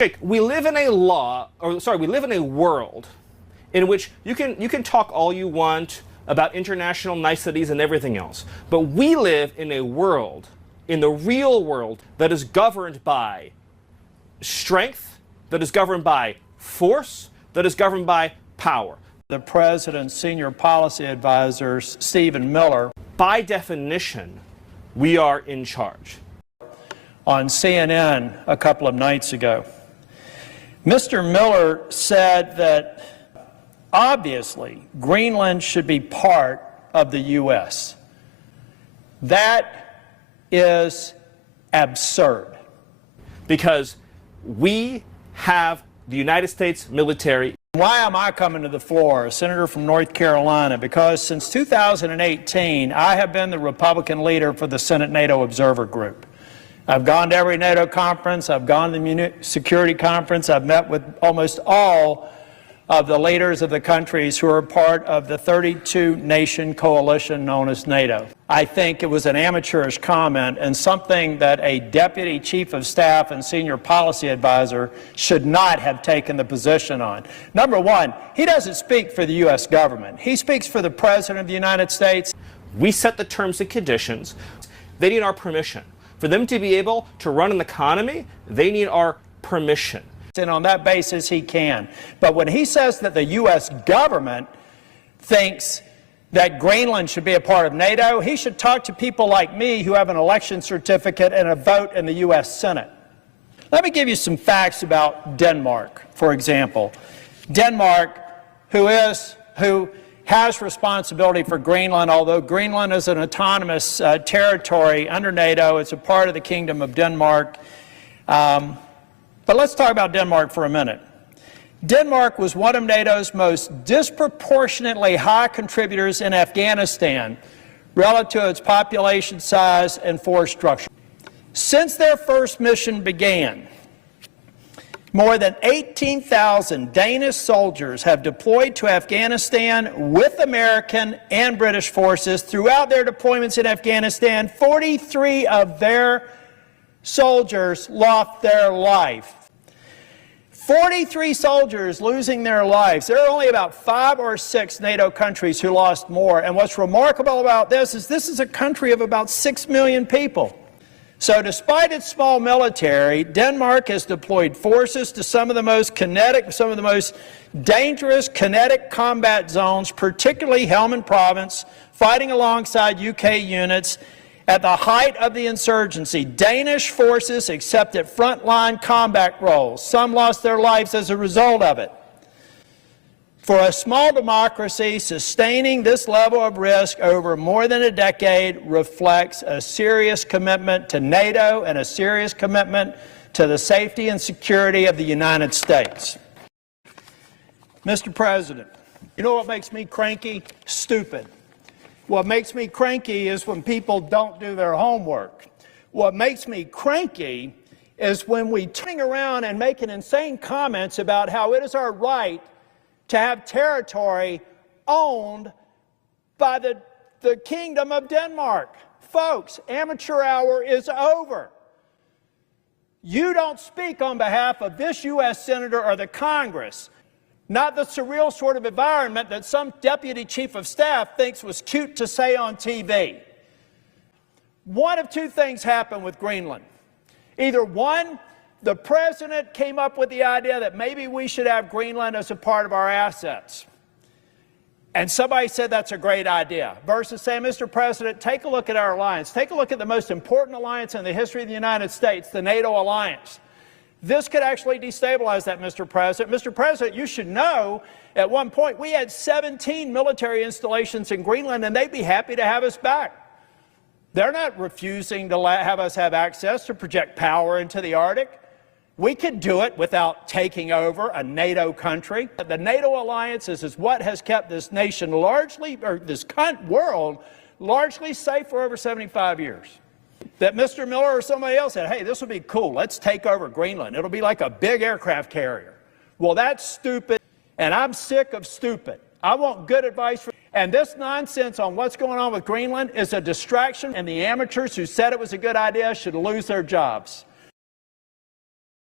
We live in we live in a world in which you can talk all you want about international niceties and everything else, but we live in a world, in the real world, that is governed by strength, that is governed by force, that is governed by power. The President's senior policy advisor, Stephen Miller, by definition, we are in charge. On CNN a couple of nights ago, Mr. Miller said that obviously Greenland should be part of the U.S. That is absurd. Because we have the United States military. Why am I coming to the floor, a senator from North Carolina? Because since 2018, I have been the Republican leader for the Senate NATO Observer Group. I've gone to every NATO conference, I've gone to the Security Conference, I've met with almost all of the leaders of the countries who are part of the 32-nation coalition known as NATO. I think it was an amateurish comment and something that a deputy chief of staff and senior policy advisor should not have taken the position on. Number one, he doesn't speak for the U.S. government. He speaks for the President of the United States. We set the terms and conditions. They need our permission. For them to be able to run an economy, they need our permission. And on that basis, he can. But when he says that the U.S. government thinks that Greenland should be a part of NATO, he should talk to people like me who have an election certificate and a vote in the U.S. Senate. Let me give you some facts about Denmark, for example. Denmark, who has responsibility for Greenland, although Greenland is an autonomous territory under NATO. It's a part of the Kingdom of Denmark. But let's talk about Denmark for a minute. Denmark was one of NATO's most disproportionately high contributors in Afghanistan relative to its population size and force structure. Since their first mission began, more than 18,000 Danish soldiers have deployed to Afghanistan with American and British forces. Throughout their deployments in Afghanistan, 43 of their soldiers lost their life. 43 soldiers losing their lives. There are only about 5 or 6 NATO countries who lost more. And what's remarkable about this is a country of about 6 million people. So despite its small military, Denmark has deployed forces to some of the most dangerous kinetic combat zones, particularly Helmand Province, fighting alongside UK units. At the height of the insurgency, Danish forces accepted frontline combat roles. Some lost their lives as a result of it. For a small democracy, sustaining this level of risk over more than a decade reflects a serious commitment to NATO and a serious commitment to the safety and security of the United States. Mr. President, you know what makes me cranky? Stupid. What makes me cranky is when people don't do their homework. What makes me cranky is when we turn around and making insane comments about how it is our right to have territory owned by the Kingdom of Denmark. Folks, amateur hour is over. You don't speak on behalf of this U.S. Senator or the Congress. Not the surreal sort of environment that some deputy chief of staff thinks was cute to say on TV. One of two things happened with Greenland. Either one, the President came up with the idea that maybe we should have Greenland as a part of our assets. And somebody said that's a great idea. Versus saying, Mr. President, take a look at our alliance. Take a look at the most important alliance in the history of the United States, the NATO alliance. This could actually destabilize that, Mr. President. Mr. President, you should know at one point we had 17 military installations in Greenland, and they'd be happy to have us back. They're not refusing to have us have access to project power into the Arctic. We could do it without taking over a NATO country. The NATO alliance is what has kept this nation largely, or this world, largely safe for over 75 years. That Mr. Miller or somebody else said, hey, this would be cool. Let's take over Greenland. It'll be like a big aircraft carrier. Well, that's stupid, and I'm sick of stupid. I want good advice. And this nonsense on what's going on with Greenland is a distraction, and the amateurs who said it was a good idea should lose their jobs.